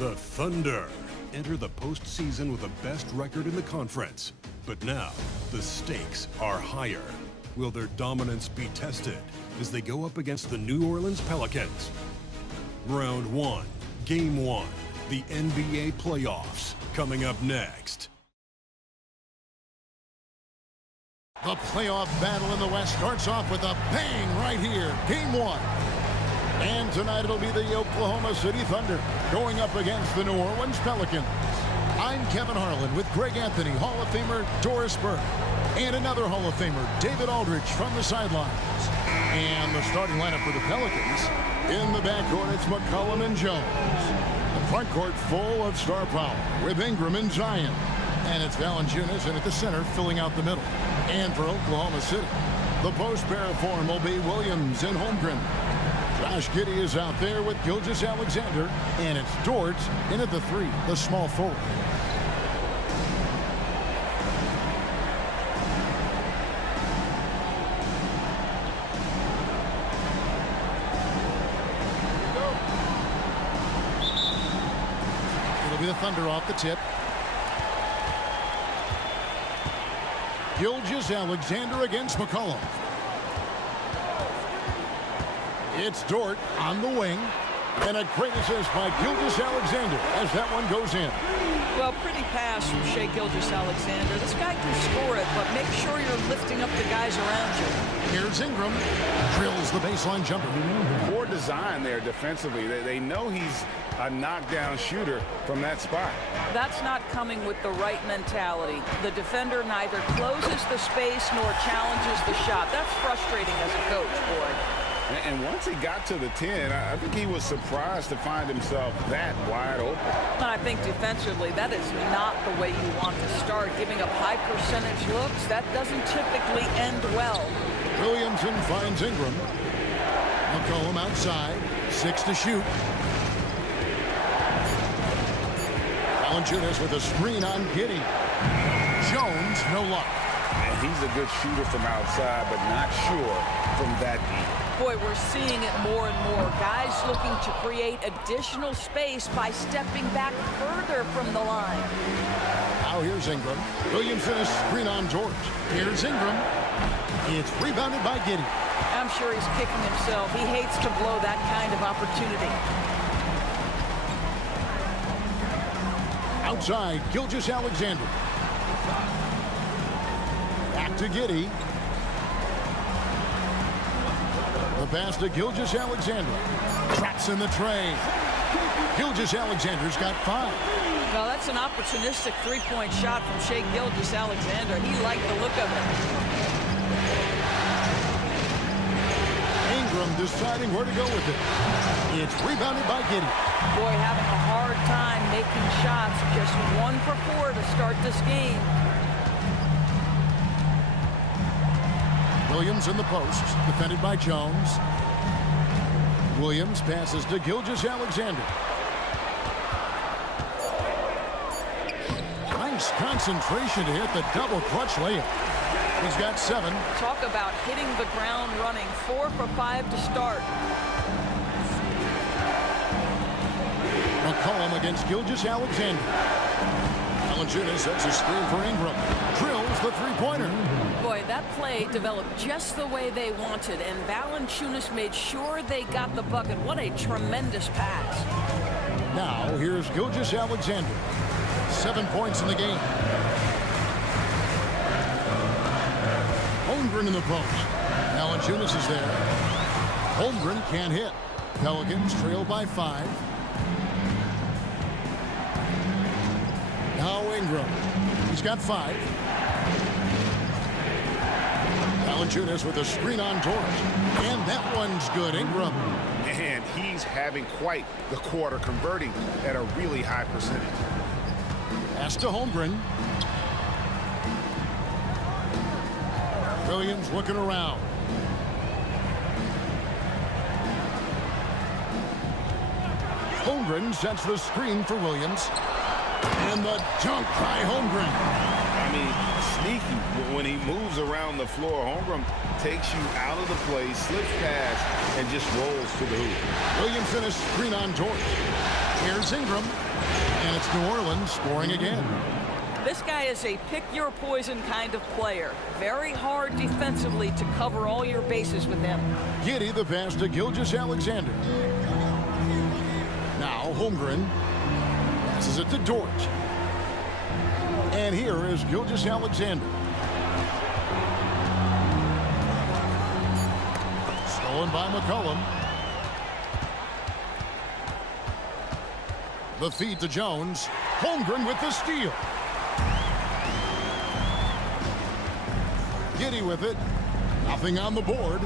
The Thunder enter the postseason with the best record in the conference. But now, the stakes are higher. Will their dominance be tested as they go up against the New Orleans Pelicans? Round 1, Game 1, the NBA playoffs, coming up next. The playoff battle in the West starts off with a bang right here. Game 1. And tonight it'll be the Oklahoma City Thunder going up against the New Orleans Pelicans. I'm Kevin Harlan with Greg Anthony, Hall of Famer Doris Burke, and another Hall of Famer, David Aldridge, from the sidelines. And the starting lineup for the Pelicans. In the backcourt, it's McCollum and Jones. The front court full of star power with Ingram and Zion. And it's Valanciunas in at the center, filling out the middle. And for Oklahoma City, the post pair of form will be Williams and Holmgren. Josh Giddey is out there with Gilgeous-Alexander, and it's Dort in at the 3, the small forward. It'll be the Thunder off the tip. Gilgeous-Alexander against McCollum. It's Dort on the wing. And a great assist by Gilgeous-Alexander as that one goes in. Well, pretty pass from Shai Gilgeous-Alexander. This guy can score it, but make sure you're lifting up the guys around you. Here's Ingram. Drills the baseline jumper. Poor design there defensively. They know he's a knockdown shooter from that spot. That's not coming with the right mentality. The defender neither closes the space nor challenges the shot. That's frustrating as a coach, boy. And once he got to the 10, I think he was surprised to find himself that wide open. And I think defensively, that is not the way you want to start. Giving up high percentage looks, that doesn't typically end well. Williamson finds Ingram. McCollum outside. 6 to shoot. Valanciunas with a screen on Giddey. Jones, no luck. And he's a good shooter from outside, but not sure from that deep. Boy, we're seeing it more and more. Guys looking to create additional space by stepping back further from the line. Now here's Ingram. Williamson a screen on George. Here's Ingram. It's rebounded by Giddey. I'm sure he's kicking himself. He hates to blow that kind of opportunity. Outside, Gilgeous-Alexander. Back to Giddey. The pass to Gilgeous-Alexander. Traps in the tray. Gilgeous-Alexander's got 5. Well, that's an opportunistic three-point shot from Shai Gilgeous-Alexander. He liked the look of it. Ingram deciding where to go with it. It's rebounded by Giddey. Boy, having a hard time making shots. Just 1 for 4 to start this game. Williams in the post, defended by Jones. Williams passes to Gilgeous-Alexander. Nice concentration to hit the double clutch layup. He's got 7. Talk about hitting the ground running. 4 for 5 to start. McCollum against Gilgeous-Alexander. Valanciunas sets a screen for Ingram. Drills the three-pointer. Boy, that play developed just the way they wanted, and Valanciunas made sure they got the bucket. What a tremendous pass. Now, here's Gilgeous-Alexander. 7 points in the game. Holmgren in the post. Valanciunas is there. Holmgren can't hit. Pelicans trail by 5. Now Ingram. He's got 5. Valanciunas with a screen on George. And that one's good. Ingram. And he's having quite the quarter, converting at a really high percentage. Pass to Holmgren. Williams looking around. Holmgren sets the screen for Williams. And the dunk by Holmgren. I mean, sneaky. When he moves around the floor, Holmgren takes you out of the play, slips past, and just rolls to the hoop. Williamson a screen on George. Here's Ingram. And it's New Orleans scoring again. This guy is a pick-your-poison kind of player. Very hard defensively to cover all your bases with him. Giddey the pass to Gilgeous-Alexander. Now Holmgren passes it to Dort. And here is Gilgeous-Alexander. Stolen by McCollum. The feed to Jones. Holmgren with the steal. Giddey with it. Nothing on the board.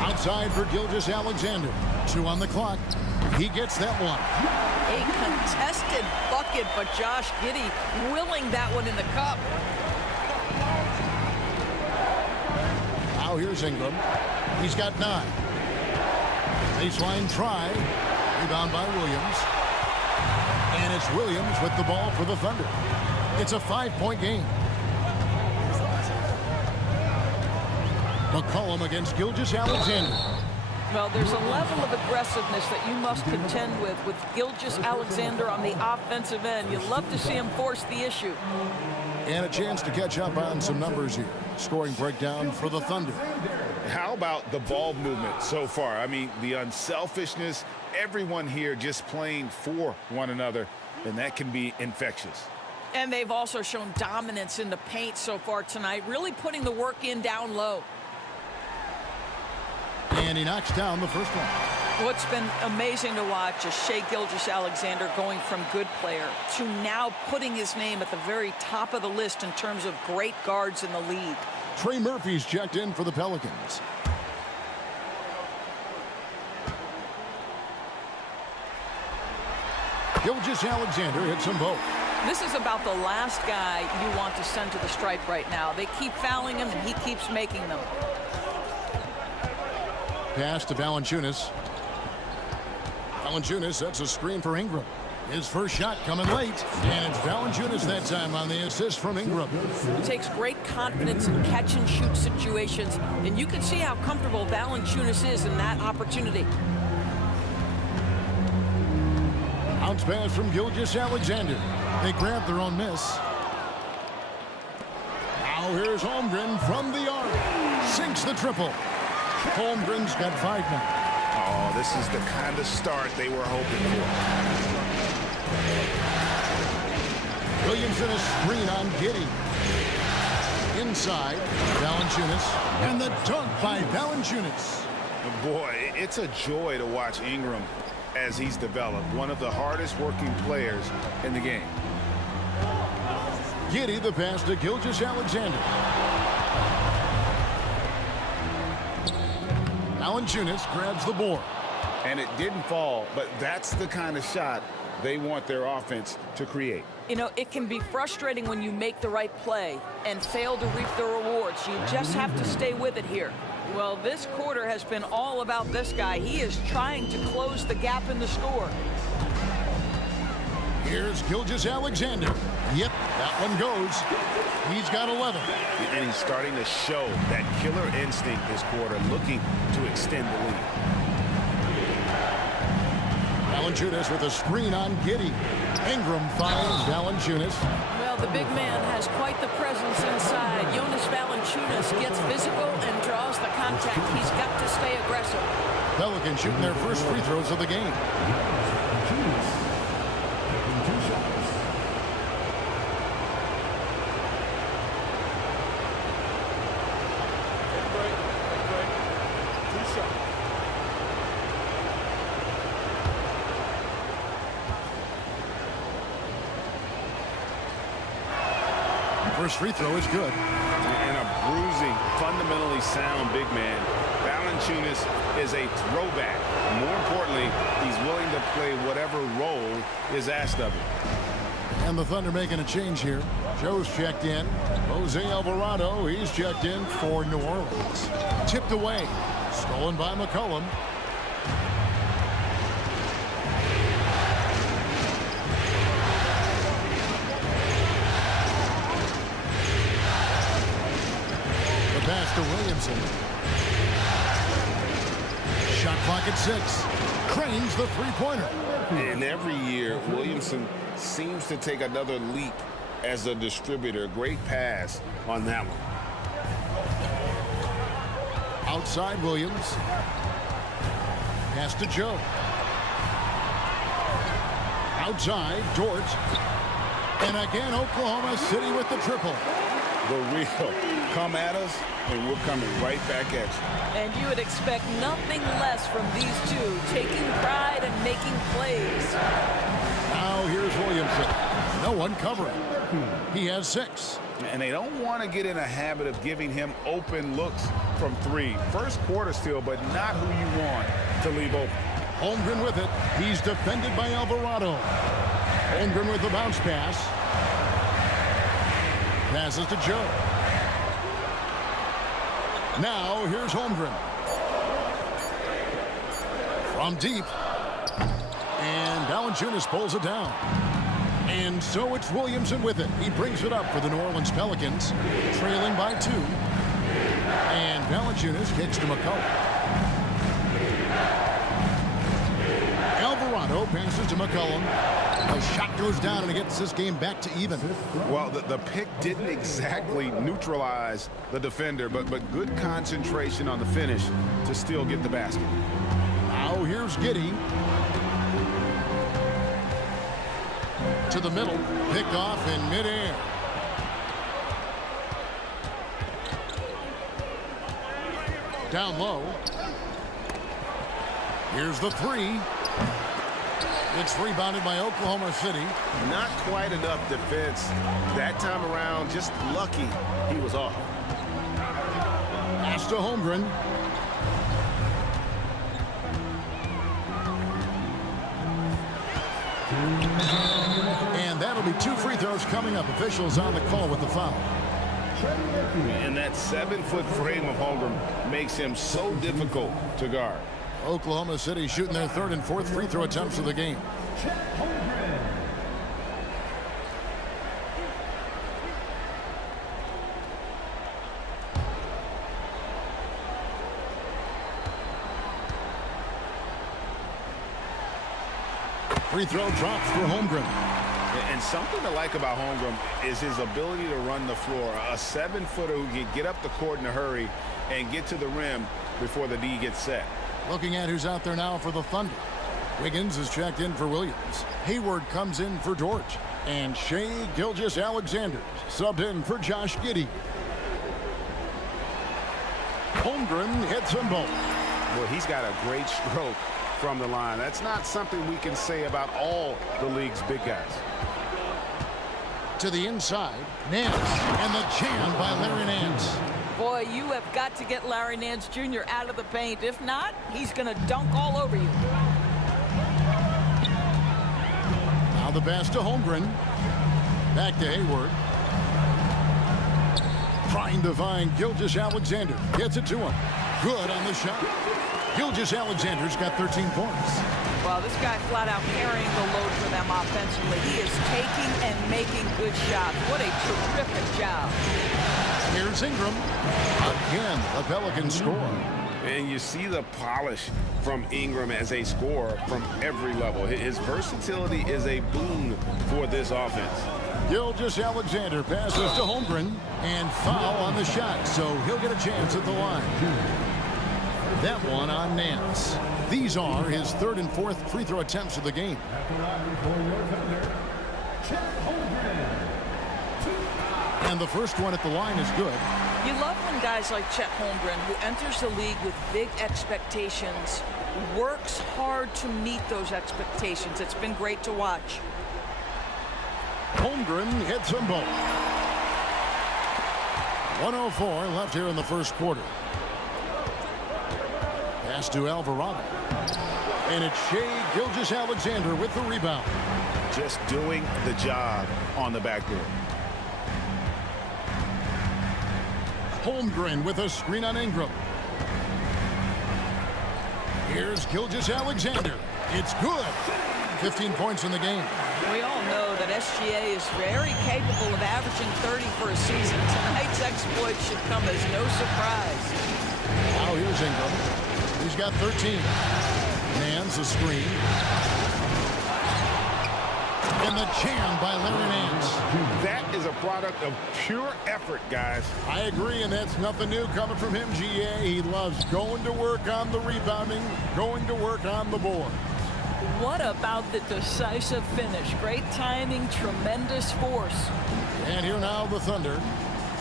Outside for Gilgeous-Alexander. 2 on the clock. He gets that one. A contested bucket, but Josh Giddey willing that one in the cup. Now here's Ingram. He's got 9. Baseline try. Rebound by Williams. And it's Williams with the ball for the Thunder. It's a 5-point game. McCollum against Gilgeous-Alexander. Well, there's a level of aggressiveness that you must contend with Gilgeous-Alexander on the offensive end. You love to see him force the issue. And a chance to catch up on some numbers here. Scoring breakdown for the Thunder. How about the ball movement so far? I mean, the unselfishness, everyone here just playing for one another, and that can be infectious. And they've also shown dominance in the paint so far tonight, really putting the work in down low. And he knocks down the first one. What's been amazing to watch is Shai Gilgeous-Alexander going from good player to now putting his name at the very top of the list in terms of great guards in the league. Trey Murphy's checked in for the Pelicans. Gilgeous-Alexander hits them both. This is about the last guy you want to send to the stripe right now. They keep fouling him, and he keeps making them. Pass to Valanciunas. Valanciunas sets a screen for Ingram. His first shot coming late, and it's Valanciunas that time on the assist from Ingram. He takes great confidence in catch-and-shoot situations, and you can see how comfortable Valanciunas is in that opportunity. Bounce pass from Gilgeous-Alexander. They grab their own miss. Now here's Holmgren from the arc. Sinks the triple. Holmgren's got 5 now. Oh, this is the kind of start they were hoping for. Williams in a screen on Giddey. Inside, Valanciunas. And the dunk by Valanciunas. Boy, it's a joy to watch Ingram as he's developed. One of the hardest working players in the game. Giddey the pass to Gilgeous-Alexander. Valanciunas grabs the board. And it didn't fall, but that's the kind of shot they want their offense to create. You know, it can be frustrating when you make the right play and fail to reap the rewards. You just have to stay with it here. Well, this quarter has been all about this guy. He is trying to close the gap in the score. Here's Gilgeous-Alexander. Yep, that one goes. He's got 11. And he's starting to show that killer instinct this quarter, looking to extend the lead. Valanciunas with a screen on Giddey. Ingram finds Valanciunas. Well, the big man has quite the presence inside. Jonas Valanciunas gets physical and draws the contact. He's got to stay aggressive. Pelicans shooting their first free throws of the game. First free throw is good. And a bruising, fundamentally sound big man. Valanciunas is a throwback. More importantly, he's willing to play whatever role is asked of him. And the Thunder making a change here. Joe's checked in. Jose Alvarado, he's checked in for New Orleans. Tipped away. Stolen by McCollum. pass to Williamson. Shot clock at 6. Cranes the three-pointer. And every year, Williamson seems to take another leap as a distributor. Great pass on that one. Outside Williams. Pass to Joe. Outside, Dort. And again, Oklahoma City with the triple. The real. Come at us, and we're coming right back at you. And you would expect nothing less from these two, taking pride and making plays. Now here's Williamson. No one covering. He has 6. And they don't want to get in a habit of giving him open looks from 3. First quarter still, but not who you want to leave open. Holmgren with it. He's defended by Alvarado. Holmgren with the bounce pass. Passes to Joe. Now here's Holmgren. From deep. And Valanciunas pulls it down. And so it's Williamson with it. He brings it up for the New Orleans Pelicans, trailing by 2. And Valanciunas kicks to McCollum. Alvarado passes to McCollum. The shot goes down, and it gets this game back to even. Well, the pick didn't exactly neutralize the defender, but good concentration on the finish to still get the basket. Now here's Giddey. To the middle. Picked off in midair. Down low. Here's the 3. It's rebounded by Oklahoma City. Not quite enough defense that time around. Just lucky he was off. Pass to Holmgren. And that'll be 2 free throws coming up. Officials on the call with the foul. And that 7-foot frame of Holmgren makes him so difficult to guard. Oklahoma City shooting their 3rd and 4th free throw attempts of the game. Free throw drops for Holmgren. And something to like about Holmgren is his ability to run the floor. A 7-footer who can get up the court in a hurry and get to the rim before the D gets set. Looking at who's out there now for the Thunder. Wiggins is checked in for Williams. Hayward comes in for Dort. And Shai Gilgeous-Alexander subbed in for Josh Giddey. Holmgren hits them both. Well, he's got a great stroke from the line. That's not something we can say about all the league's big guys. To the inside, Nance, and the jam by Larry Nance. Boy, you have got to get Larry Nance Jr. out of the paint. If not, he's going to dunk all over you. Now the pass to Holmgren. Back to Hayward. Trying to find Gilgeous-Alexander. Gets it to him. Good on the shot. Gilgeous-Alexander's got 13 points. Well, this guy flat out carrying the load for them offensively. He is taking and making good shots. What a terrific job. Here's Ingram. Again, the Pelicans score. And you see the polish from Ingram as a scorer from every level. His versatility is a boon for this offense. Gilgeous-Alexander passes to Holmgren, and foul on the shot, so he'll get a chance at the line. That one on Nance. These are his 3rd and 4th free throw attempts of the game. And the first one at the line is good. You love when guys like Chet Holmgren, who enters the league with big expectations, works hard to meet those expectations. It's been great to watch. Holmgren hits them both. 1:04 left here in the first quarter. Pass to Alvarado. And it's Shai Gilgeous-Alexander with the rebound. Just doing the job on the backboard. Holmgren with a screen on Ingram. Here's Gilgeous-Alexander. It's good. 15 points in the game. We all know that SGA is very capable of averaging 30 for a season. Tonight's exploit should come as no surprise. Now here's Ingram. He's got 13. Nance a screen. And the jam by Larry Nance. That is a product of pure effort, guys. I agree, and that's nothing new coming from him, GA. He loves going to work on the rebounding, going to work on the board. What about the decisive finish? Great timing, tremendous force. And here now the Thunder.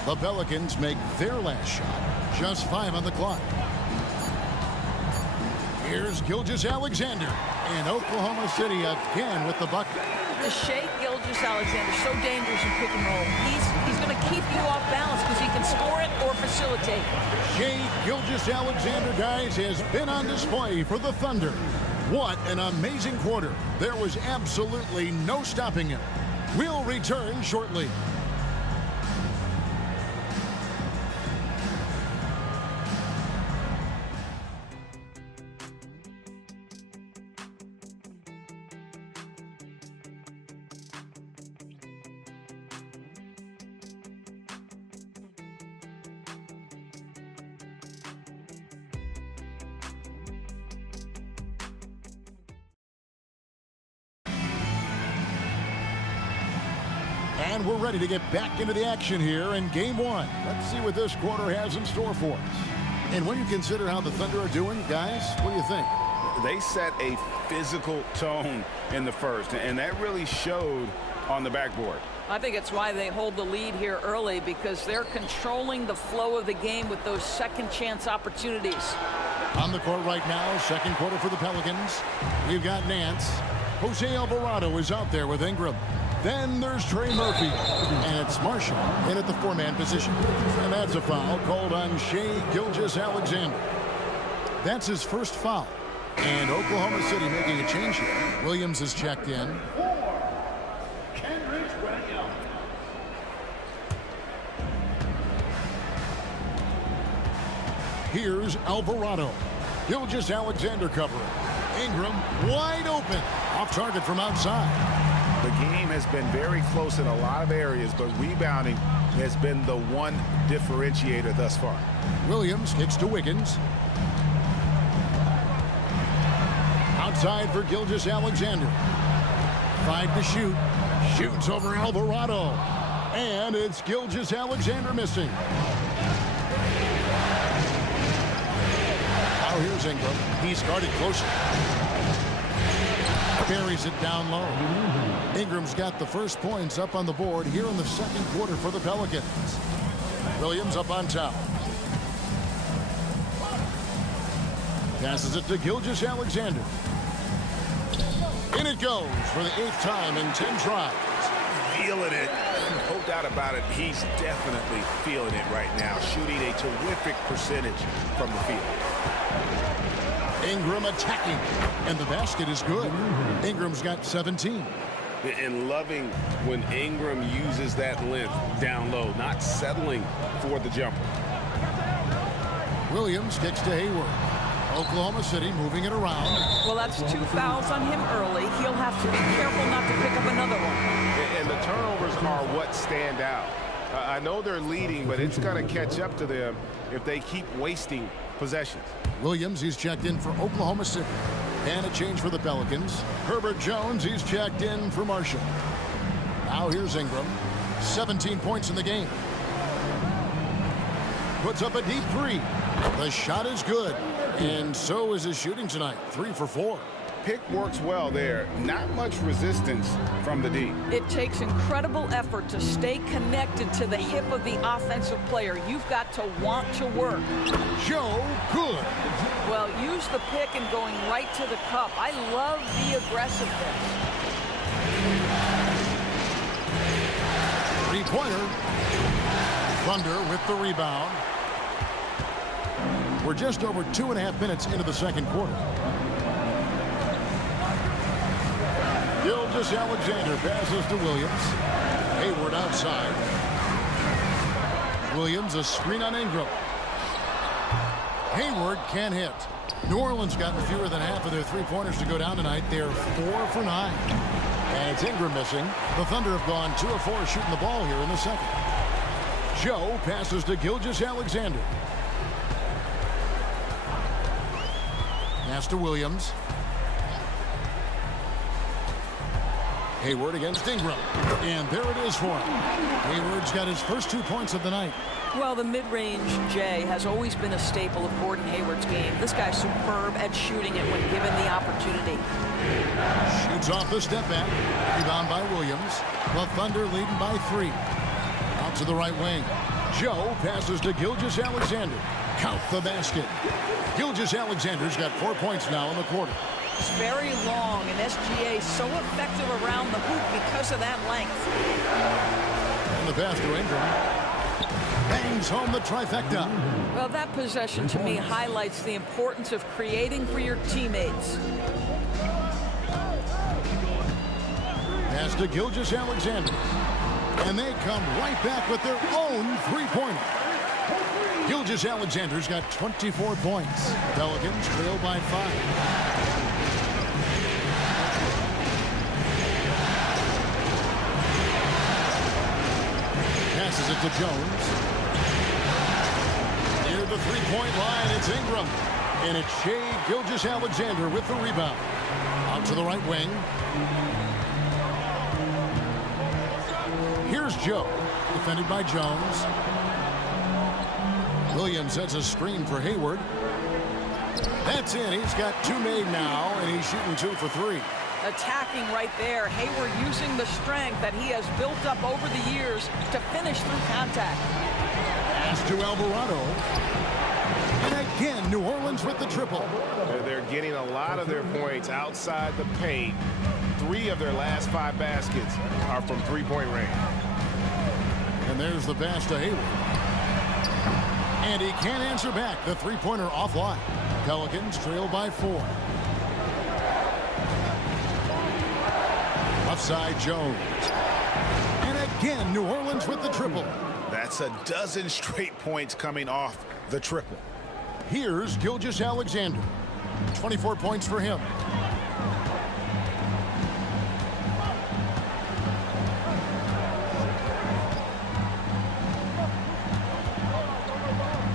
The Pelicans make their last shot. Just 5 on the clock. Here's Gilgeous-Alexander. And Oklahoma City again with the bucket. The Shea Gilgeous-Alexander, so dangerous in pick and roll. He's going to keep you off balance because he can score it or facilitate. Shea Gilgeous-Alexander, guys, has been on display for the Thunder. What an amazing quarter. There was absolutely no stopping him. We'll return shortly. And we're ready to get back into the action here in Game 1. Let's see what this quarter has in store for us. And when you consider how the Thunder are doing, guys, what do you think? They set a physical tone in the first, and that really showed on the backboard. I think it's why they hold the lead here early, because they're controlling the flow of the game with those second chance opportunities. On the court right now, second quarter for the Pelicans. We've got Nance. Jose Alvarado is out there with Ingram. Then there's Trey Murphy, and it's Marshall in at the 4-man position. And that's a foul called on Shea Gilgeous-Alexander. That's his first foul. And Oklahoma City making a change here. Williams is checked in. Here's Alvarado. Gilgeous-Alexander covering. Ingram wide open. Off target from outside. The game has been very close in a lot of areas, but rebounding has been the one differentiator thus far. Williams kicks to Wiggins. Outside for Gilgeous-Alexander. 5 to shoot. Shoots over Alvarado. And it's Gilgeous-Alexander missing. Now here's Ingram. He's guarded closely. Carries it down low. Ingram's got the first points up on the board here in the second quarter for the Pelicans. Williams up on top. Passes it to Gilgeous-Alexander. In it goes for the 8th time in 10 tries. Feeling it. No doubt about it. He's definitely feeling it right now. Shooting a terrific percentage from the field. Ingram attacking, and the basket is good. Ingram's got 17. And loving when Ingram uses that length down low, not settling for the jumper. Williams kicks to Hayward. Oklahoma City moving it around. Well, that's 2 fouls on him early. He'll have to be careful not to pick up another one. And the turnovers are what stand out. I know they're leading, but it's going to catch up to them if they keep wasting possessions. Williams, he's checked in for Oklahoma City. And a change for the Pelicans. Herbert Jones, he's checked in for Marshall. Now here's Ingram. 17 points in the game. Puts up a deep 3. The shot is good. And so is his shooting tonight. 3 for 4. Pick works well there. Not much resistance from the D. It takes incredible effort to stay connected to the hip of the offensive player. You've got to want to work. Joe good. Well, use the pick and going right to the cup. I love the aggressiveness. 3-pointer. Thunder with the rebound. We're just over 2.5 minutes into the second quarter. Gilgeous-Alexander passes to Williams. Hayward outside. Williams a screen on Ingram. Hayward can't hit. New Orleans gotten fewer than half of their three-pointers to go down tonight. They're 4 for 9. And it's Ingram missing. The Thunder have gone 2 of 4 shooting the ball here in the second. Joe passes to Gilgeous-Alexander. Pass to Williams. Hayward against Ingram. And there it is for him. Hayward's got his first 2 points of the night. Well, the mid-range, Jay, has always been a staple of Gordon Hayward's game. This guy's superb at shooting it when given the opportunity. Shoots off the step back. Rebound by Williams. The Thunder leading by 3. Out to the right wing. Joe passes to Gilgeous-Alexander. Count the basket. Gilgeous-Alexander's got 4 points now in the quarter. It's very long, and SGA so effective around the hoop because of that length. And the pass to Ingram. Bangs home the trifecta. Well, that possession to me highlights the importance of creating for your teammates. Pass to Gilgeous-Alexander. And they come right back with their own three-pointer. Gilgeous-Alexander's got 24 points. Pelicans trail by 5. Passes it to Jones. Near the three-point line, it's Ingram. And it's Shai Gilgeous-Alexander with the rebound. Out to the right wing. Here's Joe, defended by Jones. Williams sets a screen for Hayward. That's in. He's got 2 made now, and he's shooting 2 for 3. Attacking right there. Hayward using the strength that he has built up over the years to finish through contact. Pass to Alvarado. And again, New Orleans with the triple. They're getting a lot of their points outside the paint. 3 of their last 5 baskets are from three-point range. And there's the pass to Hayward. And he can't answer back. The three-pointer offline. Pelicans trail by 4. Offside Jones. And again, New Orleans with the triple. That's a dozen straight points coming off the triple. Here's Gilgeous-Alexander. 24 points for him.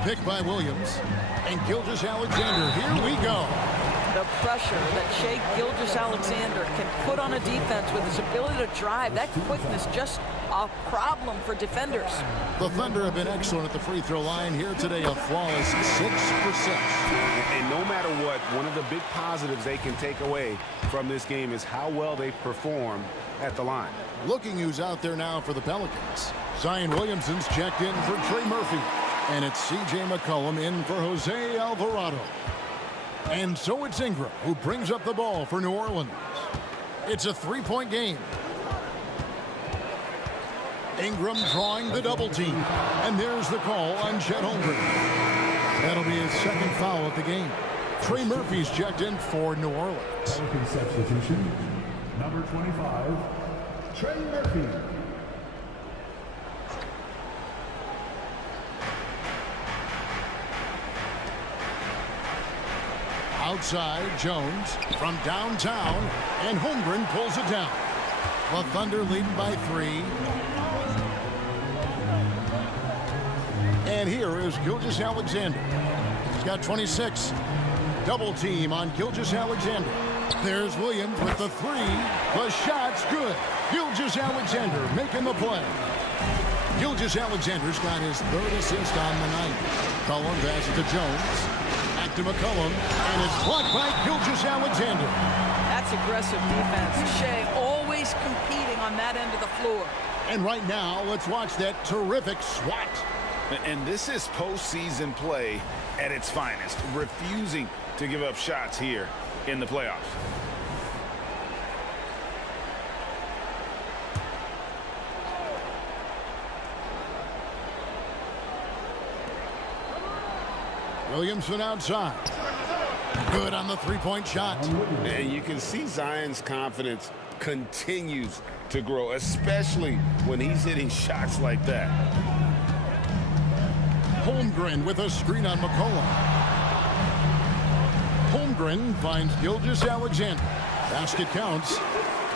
Pick by Williams. And Gilgeous-Alexander. Here we go. The pressure that Shai Gilgeous-Alexander can put on a defense with his ability to drive, that quickness, just a problem for defenders. The Thunder have been excellent at the free throw line here today, a flawless 6 for 6. And no matter what, one of the big positives they can take away from this game is how well they perform at the line. Looking who's out there now for the Pelicans. Zion Williamson's checked in for Trey Murphy. And it's C.J. McCollum in for Jose Alvarado. And so it's Ingram who brings up the ball for New Orleans. It's a 3-point game. Ingram drawing the double team. And there's the call on Chet Holmgren. That'll be his second foul of the game. Trey Murphy's checked in for New Orleans. Second substitution, number 25, Trey Murphy. Outside, Jones from downtown, and Holmgren pulls it down. The Thunder leading by 3. And here is Gilgeous-Alexander. He's got 26. Double team on Gilgeous-Alexander. There's Williams with the 3. The shot's good. Gilgeous-Alexander making the play. Gilgeous-Alexander's got his 3rd assist on the night. Cullen passes to Jones. To McCollum, and it's blocked by Gilgeous-Alexander. That's aggressive defense. Shai always competing on that end of the floor. And right now, let's watch that terrific swat. And this is postseason play at its finest, refusing to give up shots here in the playoffs. Williamson outside. Good on the 3-point shot. And you can see Zion's confidence continues to grow, especially when he's hitting shots like that. Holmgren with a screen on McCollum. Holmgren finds Gilgeous-Alexander. Basket counts.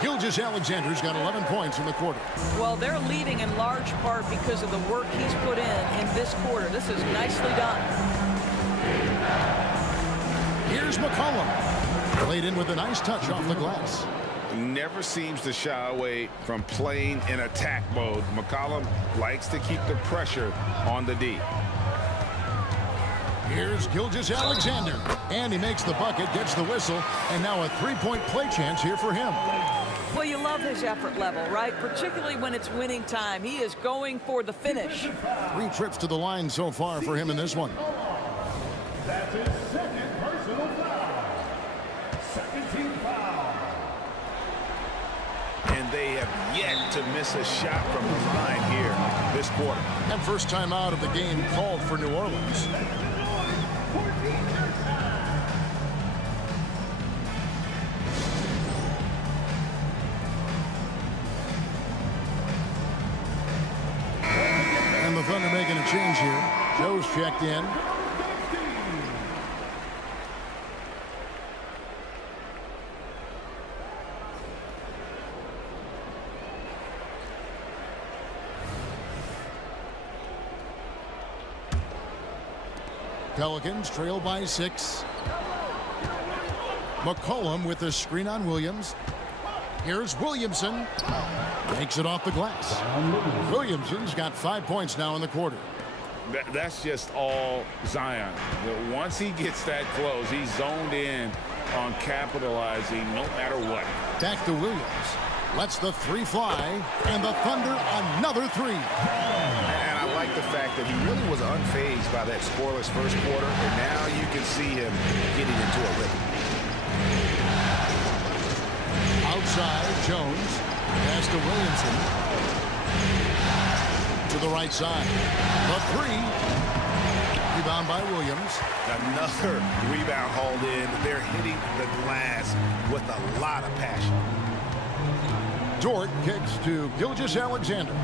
Gilgeous-Alexander's got 11 points in the quarter. Well, they're leading in large part because of the work he's put in this quarter. This is nicely done. Here's McCollum. Played in with a nice touch off the glass. Never seems to shy away from playing in attack mode. McCollum likes to keep the pressure on the D. Here's Gilgeous-Alexander. And he makes the bucket, gets the whistle, and now a three-point play chance here for him. Well, you love his effort level, right? Particularly when it's winning time. He is going for the finish. 3 trips to the line so far for him in this one. That's his second personal foul. Second team foul. And they have yet to miss a shot from the line here this quarter. And first time out of the game called for New Orleans. And the Thunder making a change here. Joe's checked in. Pelicans trail by 6. McCollum with the screen on Williams. Here's Williamson. Makes it off the glass. Williamson's got 5 points now in the quarter. That's just all Zion. Once he gets that close, he's zoned in on capitalizing no matter what. Back to Williams. Lets the 3 fly. And the Thunder another 3. And I like the fact that he really was unfazed by that scoreless first quarter. And now you can see him getting into a rhythm. Outside, Jones. Pass to Williamson. To the right side. The 3. Rebound by Williams. Another rebound hauled in. They're hitting the glass with a lot of passion. Dort kicks to Gilgeous-Alexander.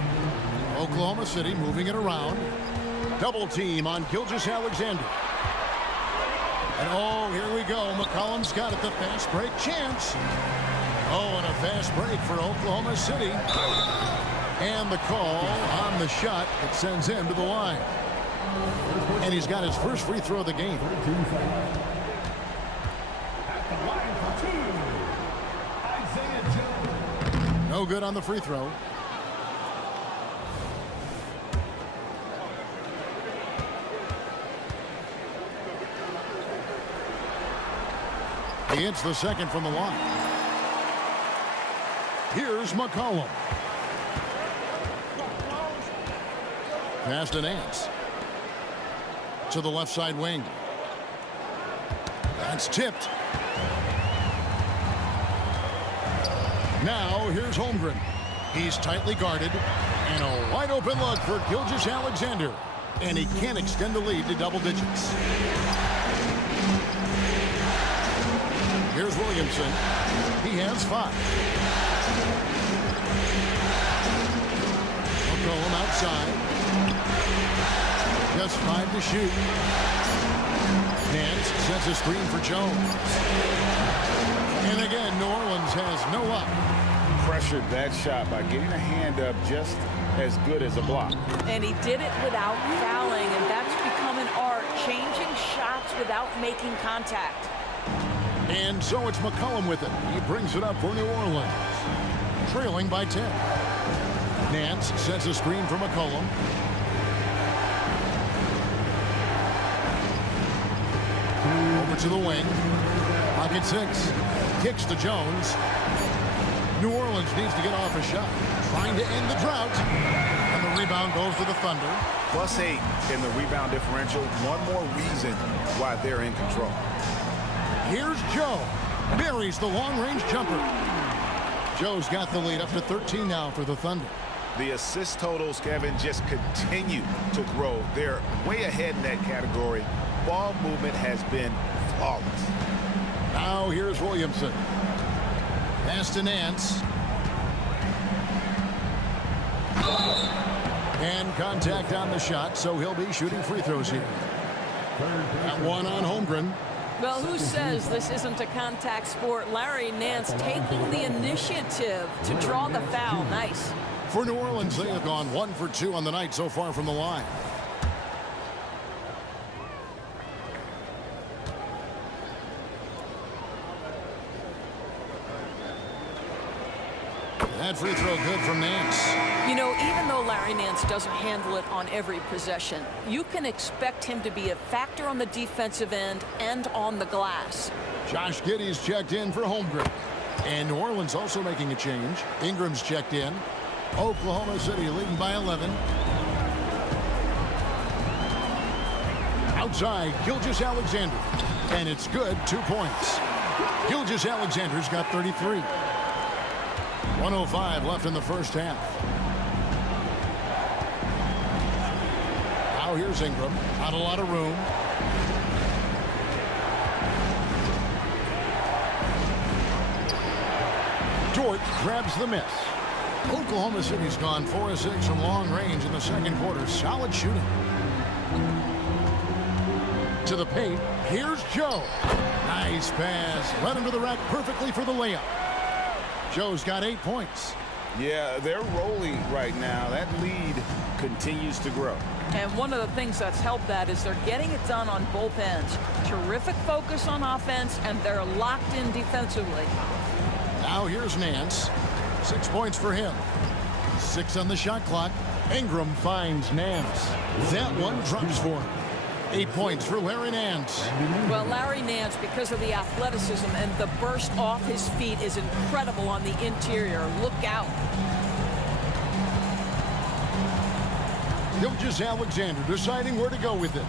Oklahoma City moving it around. Double team on Gilgeous-Alexander. And oh, here we go. McCollum's got it. The fast break chance. Oh, and a fast break for Oklahoma City. And the call on the shot that sends him to the line. And he's got his first free throw of the game. At the line for 2, Isaiah Jones. No good on the free throw. He hits the second from the line. Here's McCollum. Pass to Nance. To the left side wing. That's tipped. Now here's Holmgren. He's tightly guarded. And a wide open look for Gilgeous-Alexander. And he can't extend the lead to double digits. Here's Williamson. He has 5. McCollum outside. Just 5 to shoot. Nance sets a screen for Jones. And again, New Orleans has no luck. Pressured that shot by getting a hand up just as good as a block. And he did it without fouling, and that's become an art, changing shots without making contact. And so it's McCollum with it. He brings it up for New Orleans. Trailing by 10. Nance sets a screen for McCollum. Over to the wing. Pocket 6. Kicks to Jones. New Orleans needs to get off a shot. Trying to end the drought. And the rebound goes to the Thunder. +8 in the rebound differential. One more reason why they're in control. Here's Joe. Buries the long-range jumper. Joe's got the lead up to 13 now for the Thunder. The assist totals, Kevin, just continue to grow. They're way ahead in that category. Ball movement has been flawless. Now here's Williamson. Pass to Nance. And contact on the shot, so he'll be shooting free throws here. That one on Holmgren. Well, who says this isn't a contact sport? Larry Nance taking the initiative to draw the foul. Nice. For New Orleans, they have gone 1 for 2 on the night so far from the line. That free throw good from Nance. You know, even though Larry Nance doesn't handle it on every possession, you can expect him to be a factor on the defensive end and on the glass. Josh Giddey's checked in for Holmgren. And New Orleans also making a change. Ingram's checked in. Oklahoma City leading by 11. Outside, Gilgeous-Alexander. And it's good, 2 points. Gilgeous-Alexander's got 33. 1:05 left in the first half. Now here's Ingram. Not a lot of room. Dort grabs the miss. Oklahoma City's gone 4 of 6 from long range in the second quarter. Solid shooting. To the paint. Here's Joe. Nice pass. Led him to the rack perfectly for the layup. Joe's got 8 points. Yeah, they're rolling right now. That lead continues to grow. And one of the things that's helped that is they're getting it done on both ends. Terrific focus on offense, and they're locked in defensively. Now here's Nance. 6 points for him. 6 on the shot clock. Ingram finds Nance. That one drops for him. 8 points for Larry Nance. Well, Larry Nance, because of the athleticism and the burst off his feet, is incredible on the interior. Look out. Gilgeous-Alexander deciding where to go with it.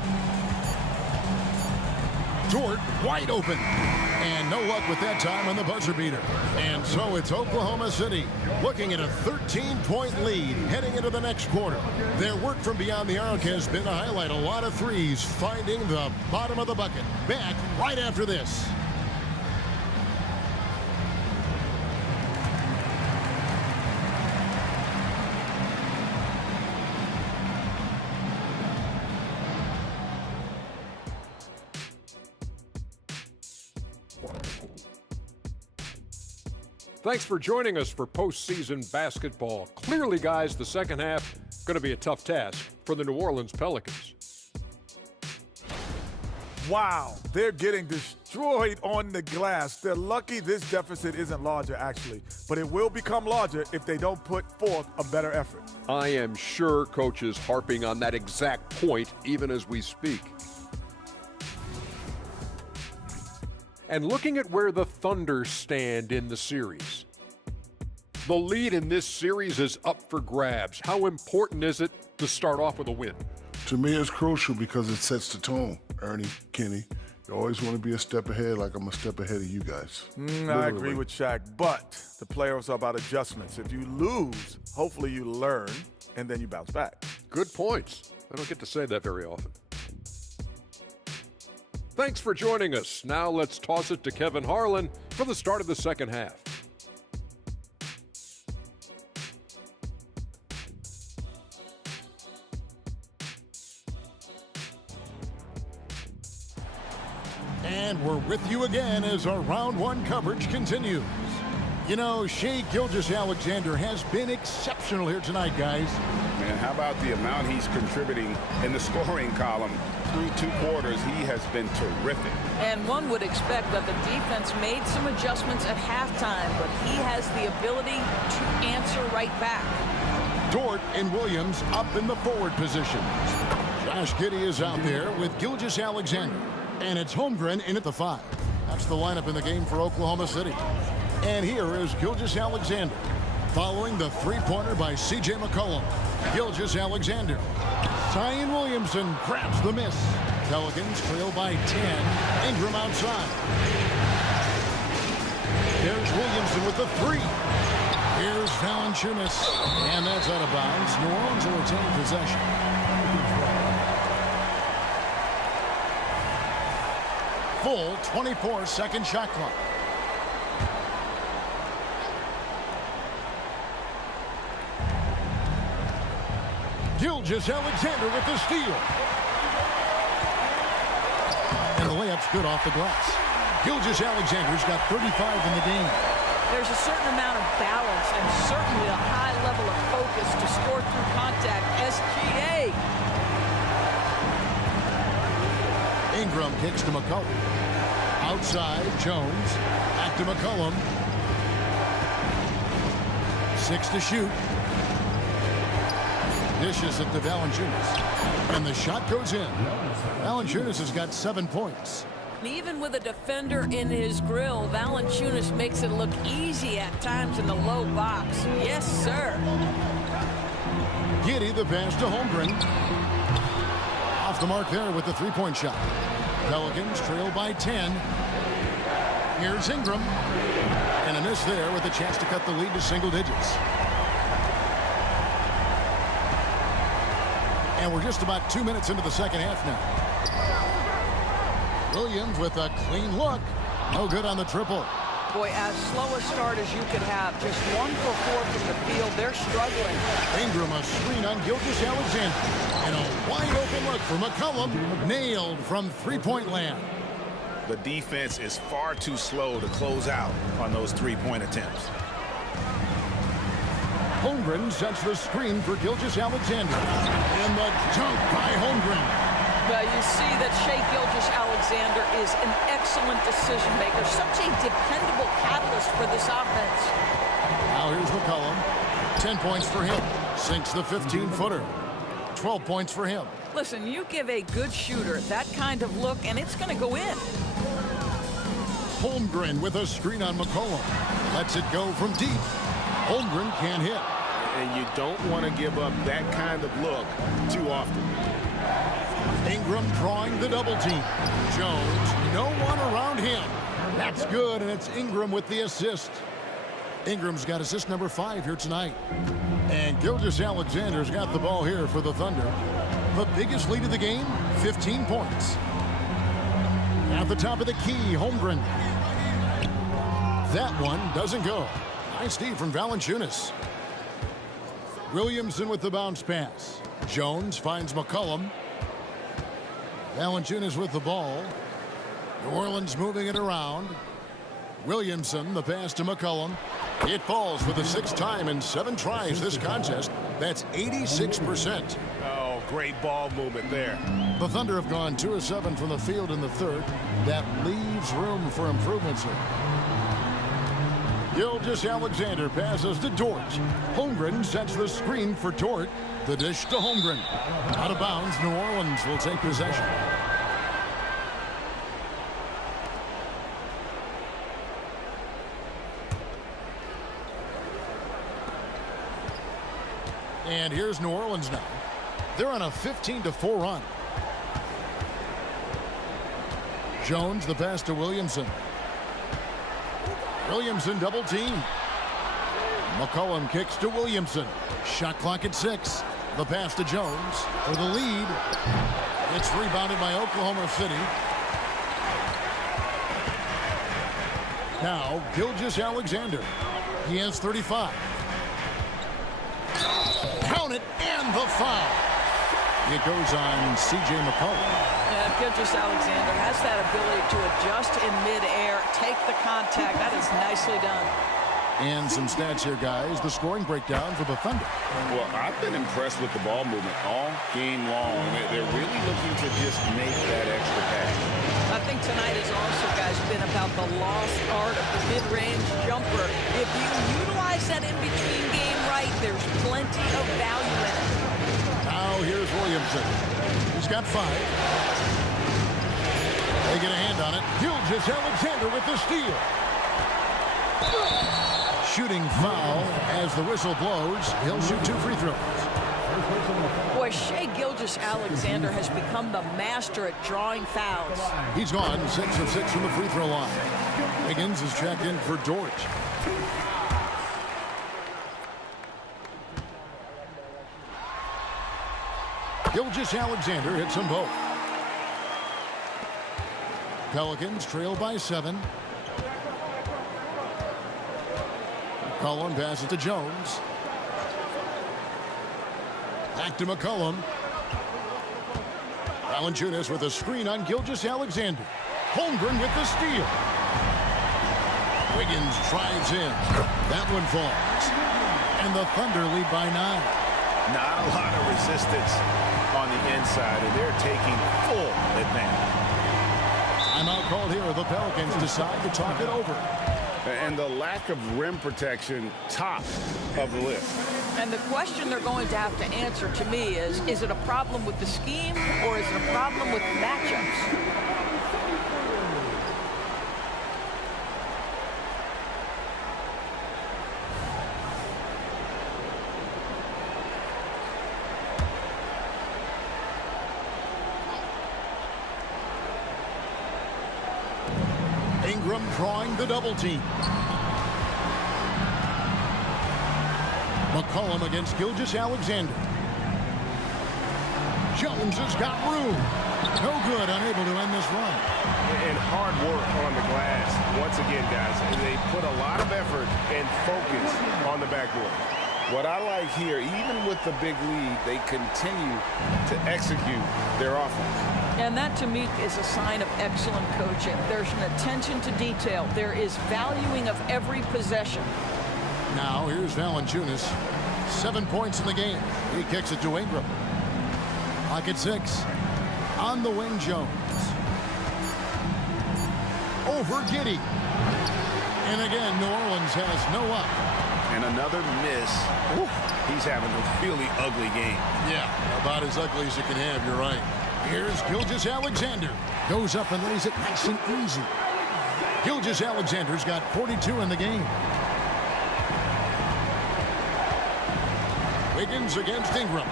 Dort wide open. And no luck with that time on the buzzer beater. And so it's Oklahoma City looking at a 13-point lead heading into the next quarter. Their work from beyond the arc has been to highlight a lot of threes, finding the bottom of the bucket. Back right after this. Thanks for joining us for postseason basketball. Clearly, guys, the second half going to be a tough task for the New Orleans Pelicans. Wow, they're getting destroyed on the glass. They're lucky this deficit isn't larger, actually, but it will become larger if they don't put forth a better effort. I am sure Coach is harping on that exact point even as we speak. And looking at where the Thunder stand in the series. The lead in this series is up for grabs. How important is it to start off with a win? To me, it's crucial because it sets the tone. Ernie, Kenny, you always want to be a step ahead, like I'm a step ahead of you guys. I agree with Shaq, but the playoffs are about adjustments. If you lose, hopefully you learn, and then you bounce back. Good points. I don't get to say that very often. Thanks for joining us. Now let's toss it to Kevin Harlan for the start of the second half. And we're with you again as our round one coverage continues. You know, Shai Gilgeous-Alexander has been exceptional here tonight, guys. Man, how about the amount he's contributing in the scoring column? Through 2 quarters, he has been terrific. And one would expect that the defense made some adjustments at halftime, but he has the ability to answer right back. Dort and Williams up in the forward positions. Josh Giddey is out there with Gilgeous-Alexander. And it's Holmgren in at the 5. That's the lineup in the game for Oklahoma City. And here is Gilgeous-Alexander. Following the three-pointer by C.J. McCollum. Gilgeous-Alexander. Zion Williamson grabs the miss. Pelicans trail by 10. Ingram outside. There's Williamson with the 3. Here's Valanciunas. And that's out of bounds. New Orleans will retain possession. Full 24-second shot clock. Gilgeous-Alexander with the steal. And the layup's good off the glass. Gilgeous-Alexander's got 35 in the game. There's a certain amount of balance and certainly a high level of focus to score through contact. SGA. Ingram kicks to McCollum. Outside, Jones. Back to McCollum. 6 to shoot. Dishes it to Valanciunas. And the shot goes in. Valanciunas has got 7 points. Even with a defender in his grill, Valanciunas makes it look easy at times in the low box. Yes, sir. Giddey the pass to Holmgren. Off the mark there with the three-point shot. Pelicans trail by 10. Here's Ingram. And a miss there with a chance to cut the lead to single digits. And we're just about 2 minutes into the second half now. Williams with a clean look. No good on the triple. Boy, as slow a start as you could have. Just 1 for 4 from the field. They're struggling. Ingram a screen on Gilgeous-Alexander. And a wide open look for McCollum. Nailed from three-point land. The defense is far too slow to close out on those three-point attempts. Holmgren sets the screen for Gilgeous-Alexander. And the dunk by Holmgren. You see that Shai Gilgeous-Alexander is an excellent decision maker. Such a dependable catalyst for this offense. Now here's McCollum. 10 points for him. Sinks the 15-footer. 12 points for him. Listen, you give a good shooter that kind of look, and it's going to go in. Holmgren with a screen on McCollum. Lets it go from deep. Holmgren can't hit. And you don't want to give up that kind of look too often. Ingram drawing the double team. Jones, no one around him. That's good, and it's Ingram with the assist. Ingram's got assist number 5 here tonight. And Gilgeous-Alexander's got the ball here for the Thunder. The biggest lead of the game, 15 points. At the top of the key, Holmgren. That one doesn't go. Nice D from Valanciunas. Williamson with the bounce pass. Jones finds McCollum. Valanciunas with the ball. New Orleans moving it around. Williamson, the pass to McCollum. It falls for the 6th time in 7 tries this contest. That's 86%. Oh, great ball movement there. The Thunder have gone 2 of 7 from the field in the third. That leaves room for improvements here. Gilgeous-Alexander passes to Dort. Holmgren sets the screen for Dort. The dish to Holmgren. Out of bounds, New Orleans will take possession. And here's New Orleans now. They're on a 15-4 run. Jones, the pass to Williamson. Williamson double team. McCollum kicks to Williamson. Shot clock at 6. The pass to Jones for the lead. It's rebounded by Oklahoma City. Now Gilgeous-Alexander. He has 35. Count it, and the foul. It goes on C.J. McCollum. Yeah, Gilgeous-Alexander has that ability to adjust in midair, take the contact. That is nicely done. And some stats here, guys. The scoring breakdown for the Thunder. Well, I've been impressed with the ball movement all game long. They're really looking to just make that extra pass. I think tonight has also, guys, been about the lost art of the mid-range jumper. If you utilize that in-between game right, there's plenty of value in it. Now here's Williamson. He's got 5. They get a hand on it. Gilgeous-Alexander with the steal. Shooting foul as the whistle blows. He'll shoot 2 free throws. Boy, Shai Gilgeous-Alexander has become the master at drawing fouls. He's gone 6 of 6 from the free throw line. Higgins is checked in for Dort. Gilgeous-Alexander hits them both. Pelicans trail by 7. McCollum passes to Jones. Back to McCollum. Valanciunas with a screen on Gilgeous-Alexander. Holmgren with the steal. Wiggins drives in. That one falls. And the Thunder lead by 9. Not a lot of resistance on the inside, and they're taking full advantage. Timeout called here. The Pelicans decide to talk it over. And the lack of rim protection, top of the list. And the question they're going to have to answer to me is it a problem with the scheme or is it a problem with matchups? Ingram drawing the double team. McCollum against Gilgeous-Alexander. Jones has got room. No good, unable to end this run. And hard work on the glass. Once again, guys, they put a lot of effort and focus on the backboard. What I like here, even with the big lead, they continue to execute their offense. And that, to me, is a sign of excellent coaching. There's an attention to detail. There is valuing of every possession. Now, here's Valanciunas. 7 points in the game. He kicks it to Ingram. Clock at 6. On the wing, Jones. Over Giddey. And again, New Orleans has no up. And another miss. Ooh, he's having a really ugly game. Yeah, about as ugly as you can have, you're right. Here's Gilgeous-Alexander. Goes up and lays it nice and easy. Gilgeous-Alexander's got 42 in the game. Wiggins against Ingram.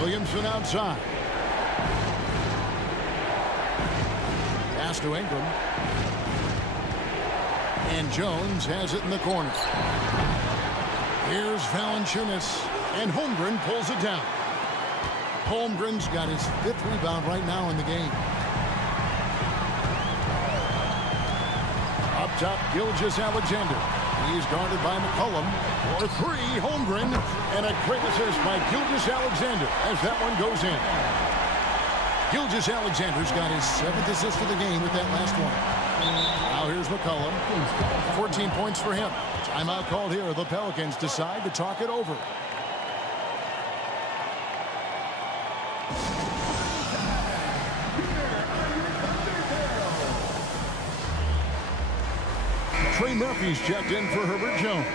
Williamson outside. Pass to Ingram. And Jones has it in the corner. Here's Valanciunas. And Holmgren pulls it down. Holmgren's got his 5th rebound right now in the game. Up top, Gilgeous-Alexander. He's guarded by McCollum. For 3, Holmgren. And a great assist by Gilgeous-Alexander as that one goes in. Gilgeous-Alexander's got his 7th assist of the game with that last one. Now here's McCollum. 14 points for him. Timeout called here. The Pelicans decide to talk it over. Trey Murphy's checked in for Herbert Jones.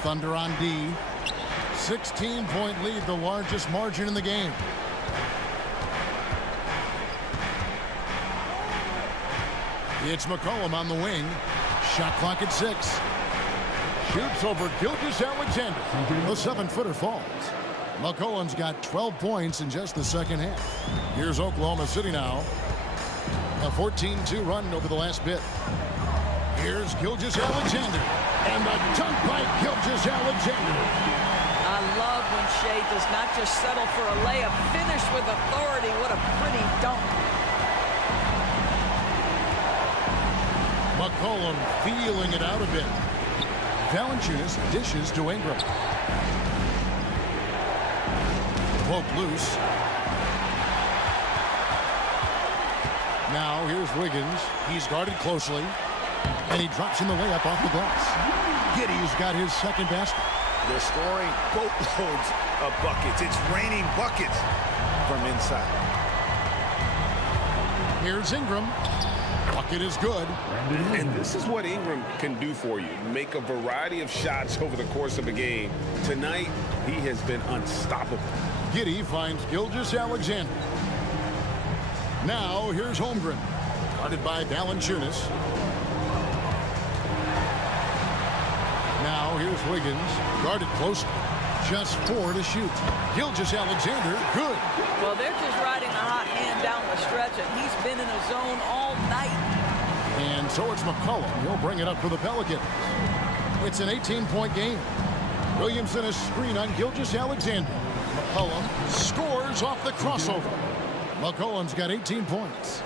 Thunder on D. 16-point lead, the largest margin in the game. It's McCollum on the wing. Shot clock at 6. Shoots over Gilgeous-Alexander. The 7-footer falls. McCollum's got 12 points in just the second half. Here's Oklahoma City now. A 14-2 run over the last bit. Here's Gilgeous-Alexander. And the dunk by Gilgeous-Alexander. I love when Shea does not just settle for a layup. Finish with authority. What a pretty dunk. McCollum feeling it out a bit. Valanciunas dishes to Ingram. Poke loose. Now here's Wiggins. He's guarded closely. And he drops in the layup off the glass. Giddey's got his second basket. They're scoring boatloads of buckets. It's raining buckets from inside. Here's Ingram. Bucket is good. And this is what Ingram can do for you. Make a variety of shots over the course of a game. Tonight, he has been unstoppable. Giddey finds Gilgeous-Alexander. Now here's Holmgren. Guarded by Valanciunas. Now here's Wiggins. Guarded closely. Just 4 to shoot. Gilgeous-Alexander, good. Well, they're just riding a hot hand down the stretch, and So it's McCollum. He'll bring it up for the Pelicans. It's an 18-point game. Williamson is screen on Gilgeous-Alexander. McCollum scores off the crossover. McCollum's got 18 points.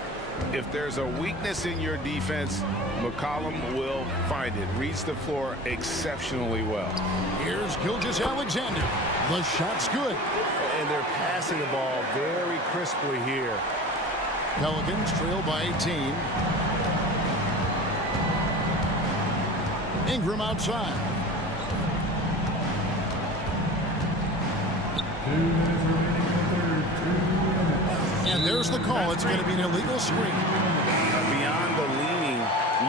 If there's a weakness in your defense, McCollum will find it. Reads the floor exceptionally well. Here's Gilgeous-Alexander. The shot's good. And they're passing the ball very crisply here. Pelicans trail by 18. Ingram outside. 2 minutes remaining in the third. 2 minutes. And there's the call. It's going to be an illegal screen. Beyond the leaning,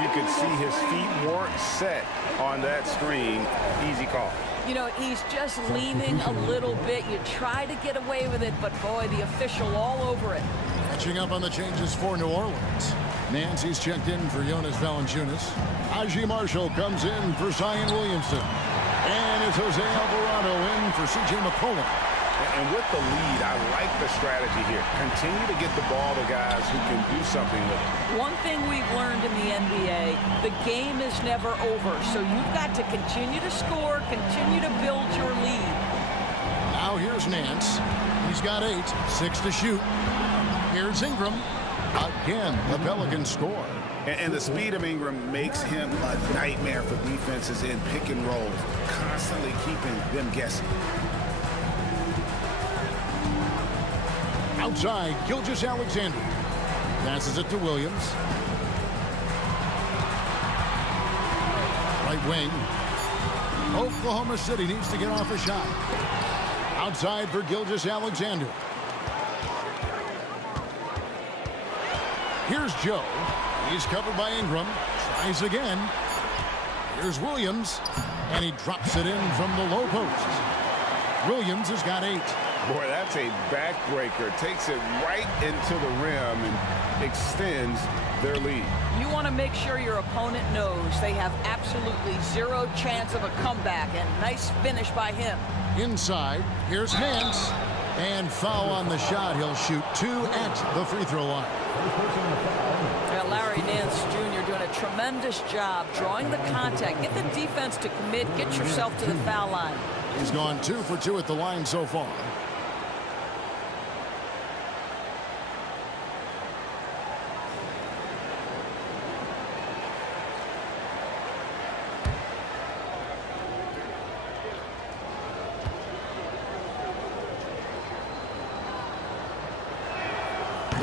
you could see his feet weren't set on that screen. Easy call. You know, he's just leaning a little bit. You try to get away with it, but boy, the official all over it. Catching up on the changes for New Orleans. Nancy's checked in for Jonas Valanciunas. Aji Marshall comes in for Zion Williamson. And it's Jose Alvarado in for C.J. McCollum. And with the lead, I like the strategy here. Continue to get the ball to guys who can do something with it. One thing we've learned in the NBA, the game is never over. So you've got to continue to score, continue to build your lead. Now here's Nance. He's got 8, 6 to shoot. Here's Ingram. Again, the Pelicans score. And the speed of Ingram makes him a nightmare for defenses in pick and rolls, constantly keeping them guessing. Outside, Gilgeous-Alexander. Passes it to Williams. Right wing. Oklahoma City needs to get off a shot. Outside for Gilgeous-Alexander. Here's Joe. He's covered by Ingram. Tries again. Here's Williams. And he drops it in from the low post. Williams has got 8. Boy, that's a backbreaker. Takes it right into the rim and extends their lead. You want to make sure your opponent knows they have absolutely zero chance of a comeback. And nice finish by him. Inside, here's Nance. And foul on the shot. He'll shoot 2 at the free throw line. Yeah, Larry Nance Jr. doing a tremendous job drawing the contact. Get the defense to commit. Get yourself to the foul line. He's gone 2 for 2 at the line so far.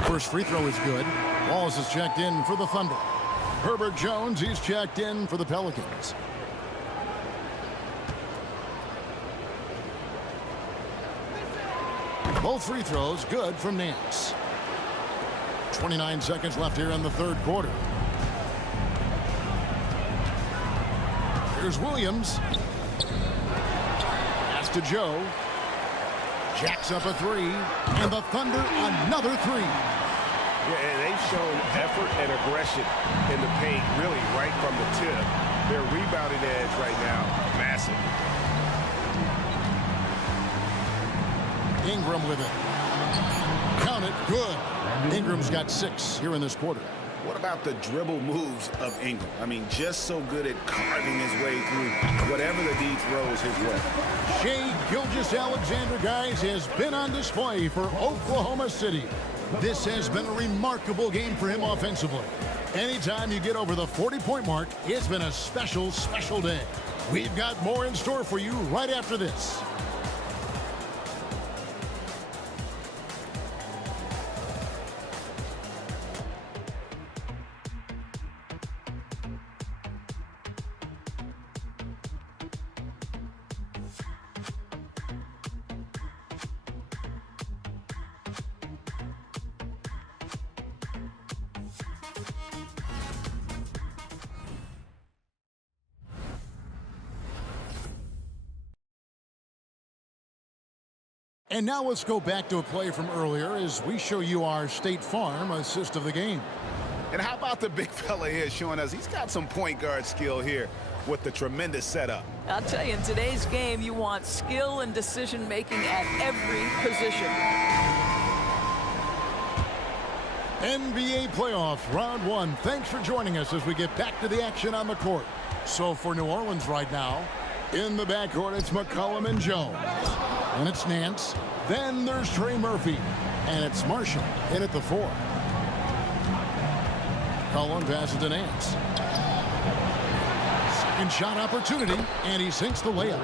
First free throw is good. Walls is checked in for the Thunder. Herbert Jones, he's checked in for the Pelicans. Both free throws good from Nance. 29 seconds left here in the third quarter. Here's Williams. Pass to Joe. Jacks up a 3. And the Thunder another 3. Yeah, and they've shown effort and aggression in the paint, really right from the tip. Their rebounding edge right now, massive. Ingram with it. Count it, good. Ingram's got 6 here in this quarter. What about the dribble moves of Ingram? I mean, just so good at carving his way through whatever the D throws his way. Shai Gilgeous-Alexander, guys, has been on display for Oklahoma City. This has been a remarkable game for him offensively. Anytime you get over the 40-point mark, it's been a special, special day. We've got more in store for you right after this. And now let's go back to a play from earlier as we show you our State Farm assist of the game. And how about the big fella here showing us he's got some point guard skill here with the tremendous setup. I'll tell you, in today's game, you want skill and decision-making at every position. NBA playoffs, round one. Thanks for joining us as we get back to the action on the court. So for New Orleans right now, in the backcourt, it's McCollum and Jones. And it's Nance. Then there's Trey Murphy. And it's Marshall in at the 4. McCollum passes to Nance. Second shot opportunity, and he sinks the layup.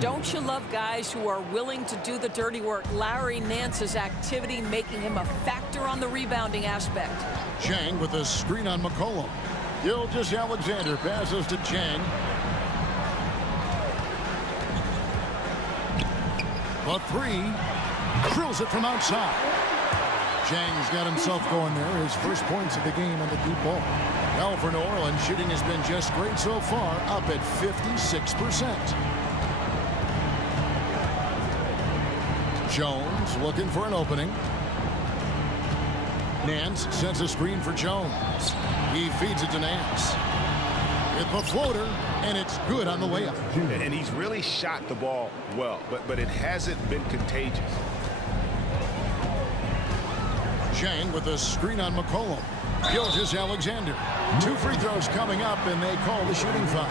Don't you love guys who are willing to do the dirty work? Larry Nance's activity making him a factor on the rebounding aspect. Chang with a screen on McCollum. Gilgeous-Alexander passes to Chang. The 3, drills it from outside. Chang's got himself going there. His first points of the game on the deep ball. Now for New Orleans, shooting has been just great so far, up at 56%. Jones looking for an opening. Nance sends a screen for Jones. He feeds it to Nance. It's a floater, and it's good on the layup. And he's really shot the ball well, but it hasn't been contagious. Chang with a screen on McCollum. Gilgeous-Alexander. 2 free throws coming up, and they call the shooting foul.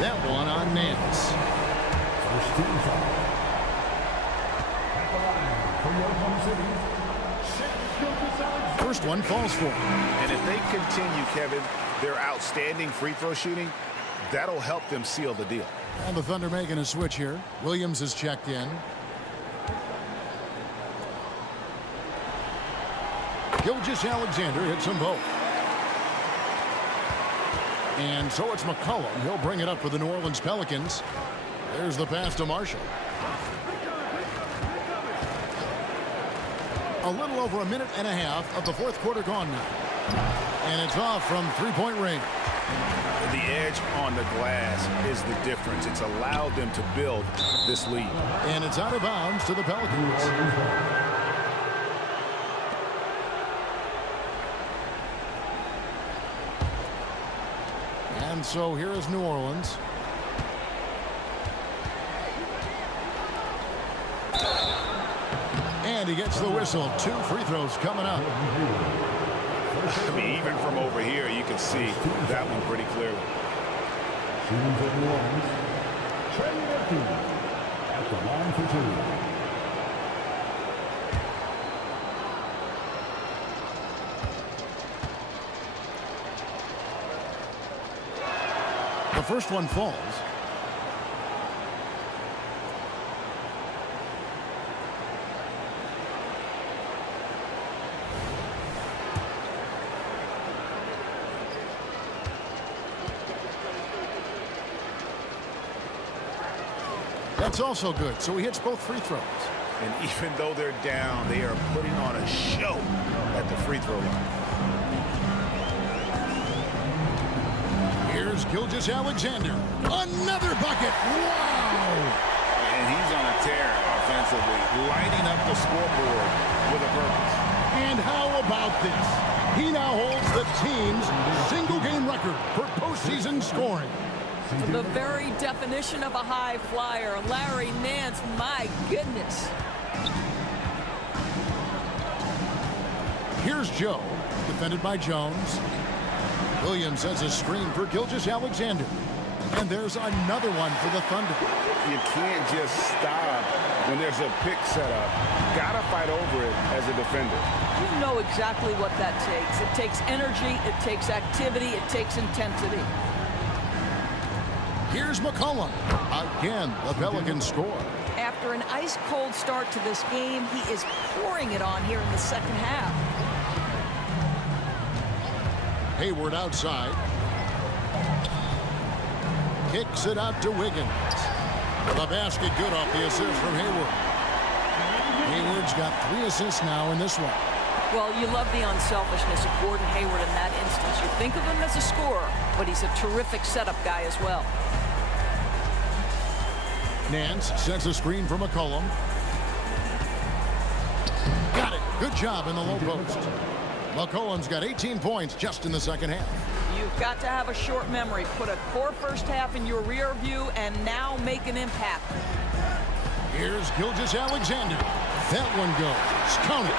That one on Nance. First team foul. At the line from Oklahoma City, First one falls for him. And if they continue, Kevin, their outstanding free throw shooting, that'll help them seal the deal. And the Thunder making a switch here. Williams is checked in. Gilgeous-Alexander hits them both. And so it's McCollum. He'll bring it up for the New Orleans Pelicans. There's the pass to Marshall. A little over a minute and a half of the fourth quarter gone now. And it's off from three-point range. The edge on the glass is the difference. It's allowed them to build this lead. And it's out of bounds to the Pelicans. And so here is New Orleans. And he gets the whistle. 2 free throws coming up. I mean, even from over here, you can see that one pretty clearly. shooting for New Orleans, Trey Murphy at the line for 2. The first one falls. That's also good. So he hits both free throws. And even though they're down, they are putting on a show at the free throw line. Here's Gilgeous-Alexander. Another bucket. Wow! And he's on a tear offensively, lighting up the scoreboard with a purpose. And how about this? He now holds the team's single-game record for postseason scoring. The very definition of a high flyer. Larry Nance, my goodness. Here's Joe, defended by Jones. Williams has a screen for Gilgeous-Alexander. And there's another one for the Thunder. You can't just stop when there's a pick set up. Gotta fight over it as a defender. You know exactly what that takes. It takes energy, it takes activity, it takes intensity. Here's McCollum. Again, the Pelicans score. After an ice-cold start to this game, he is pouring it on here in the second half. Hayward outside. Kicks it out to Wiggins. The basket good off the assist from Hayward. Hayward's got 3 assists now in this one. Well, you love the unselfishness of Gordon Hayward in that instance. You think of him as a scorer, but he's a terrific setup guy as well. Nance sets a screen for McCollum. Got it. Good job in the low post. McCollum's got 18 points just in the second half. You've got to have a short memory. Put a poor first half in your rear view and now make an impact. Here's Gilgeous-Alexander. That one goes. Count it.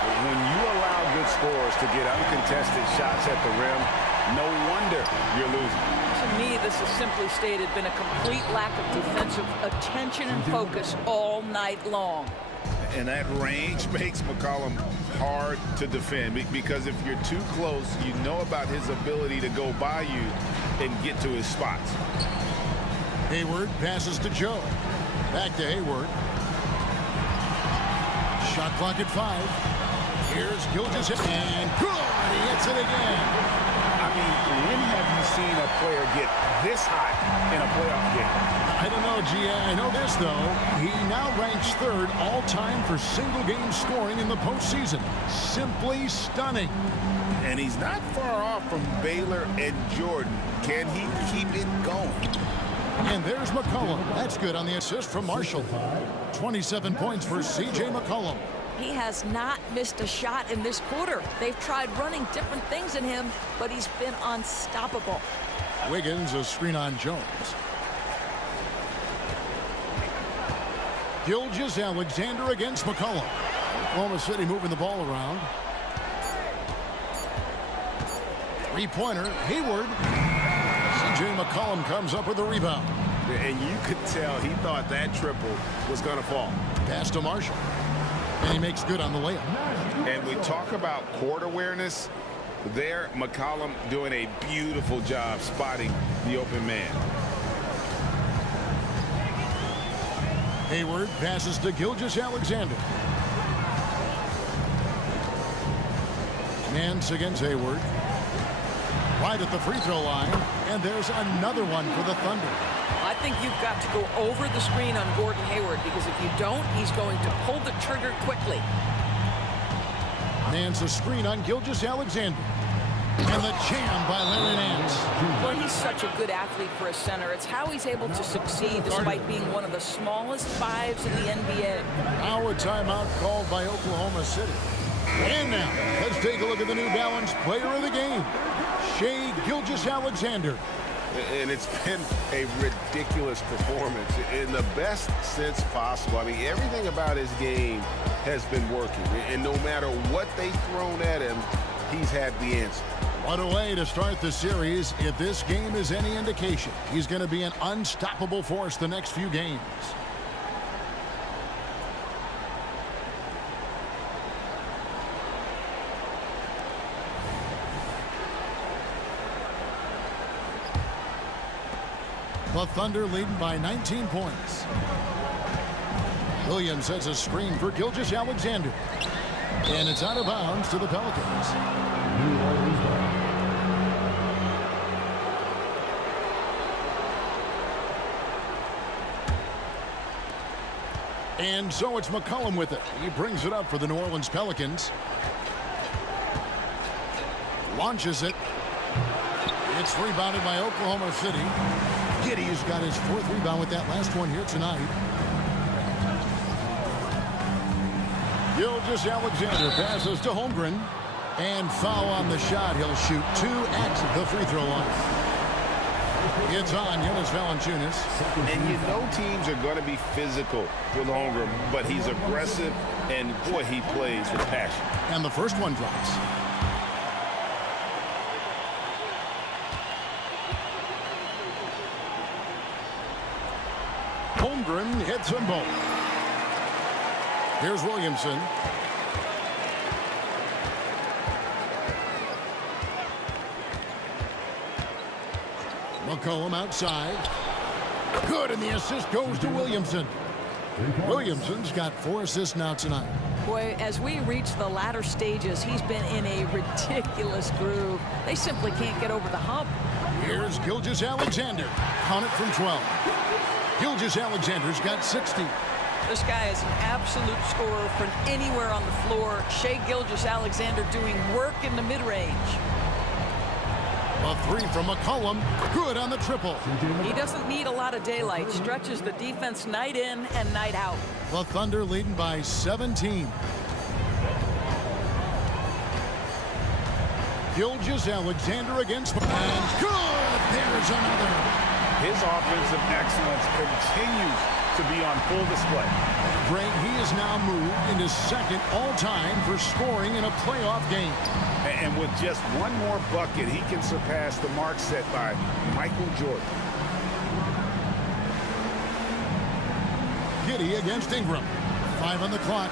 When you allow good scorers to get uncontested shots at the rim, no wonder you're losing. To me, this has simply stated been a complete lack of defensive attention and focus all night long. And that range makes McCollum hard to defend because if you're too close, you know about his ability to go by you and get to his spots. Hayward passes to Joe. Back to Hayward. Shot clock at 5. Here's Gilgeous, and good! He hits it again. I mean, when have you seen a player get this hot in a playoff game? I don't know, G.A. I know this, though. He now ranks 3rd all-time for single-game scoring in the postseason. Simply stunning. And he's not far off from Baylor and Jordan. Can he keep it going? And there's McCollum. That's good on the assist from Marshall. 27 points for C.J. McCollum. He has not missed a shot in this quarter. They've tried running different things in him, but he's been unstoppable. Wiggins, a screen on Jones. Gilgeous Alexander against McCollum. Oklahoma City moving the ball around. Three-pointer, Hayward. C.J. McCollum comes up with the rebound. And you could tell he thought that triple was going to fall. Pass to Marshall. And he makes good on the layup. And we talk about court awareness. There, McCollum doing a beautiful job spotting the open man. Hayward passes to Gilgeous Alexander. Nance against Hayward. Right at the free throw line. And there's another one for the Thunder. I think you've got to go over the screen on Gordon Hayward, because if you don't, he's going to pull the trigger quickly. Nance a screen on Gilgeous Alexander. And the jam by Larry Nance. Well, he's such a good athlete for a center. It's how he's able to succeed despite being one of the smallest 5s in the NBA. Now a timeout called by Oklahoma City. And now, let's take a look at the New Balance player of the game, Shai Gilgeous-Alexander. And it's been a ridiculous performance in the best sense possible. I mean, everything about his game has been working. And no matter what they've thrown at him, he's had the answer. What a way to start the series. If this game is any indication, he's going to be an unstoppable force the next few games. The Thunder leading by 19 points. Williams has a screen for Gilgeous-Alexander. And it's out of bounds to the Pelicans. And so it's McCollum with it. He brings it up for the New Orleans Pelicans. Launches it. It's rebounded by Oklahoma City. Giddey's got his 4th rebound with that last one here tonight. Gilgeous-Alexander passes to Holmgren. And foul on the shot. He'll shoot 2 at the free throw line. It's on Jonas Valanciunas. And you know teams are going to be physical with Holmgren, but he's aggressive, and boy, he plays with passion. And the first one drops. Holmgren hits them both. Here's Williamson. McCollum outside. Good, and the assist goes to Williamson. Williamson's got 4 assists now tonight. Boy, as we reach the latter stages, he's been in a ridiculous groove. They simply can't get over the hump. Here's Gilgeous-Alexander. Count it from 12. Gilgeous-Alexander's got 60. This guy is an absolute scorer from anywhere on the floor. Shai Gilgeous-Alexander doing work in the mid-range. A 3 from McCollum. Good on the triple. He doesn't need a lot of daylight. Stretches the defense night in and night out. The Thunder leading by 17. Gilgeous-Alexander against and good. There's another. His offensive excellence continues to to be on full display. Greg, he is now moved into second all-time for scoring in a playoff game. And with just one more bucket, he can surpass the mark set by Michael Jordan. Giddey against Ingram. 5 on the clock.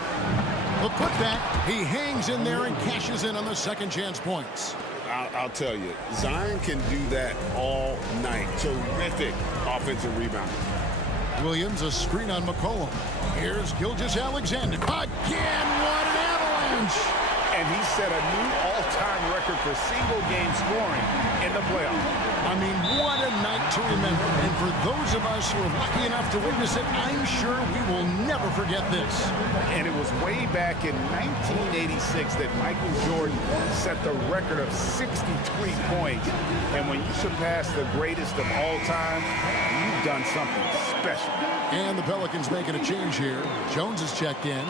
The putback. He hangs in there and cashes in on the second chance points. I'll tell you, Zion can do that all night. Terrific offensive rebound. Williams, a screen on McCollum. Here's Gilgeous-Alexander. Again, what an avalanche! And he set a new all-time record for single-game scoring in the playoffs. I mean, what a night to remember. And for those of us who are lucky enough to witness it, I'm sure we will never forget this. And it was way back in 1986 that Michael Jordan set the record of 63 points. And when you surpass the greatest of all time, you've done something special. And the Pelicans making a change here. Jones is checked in.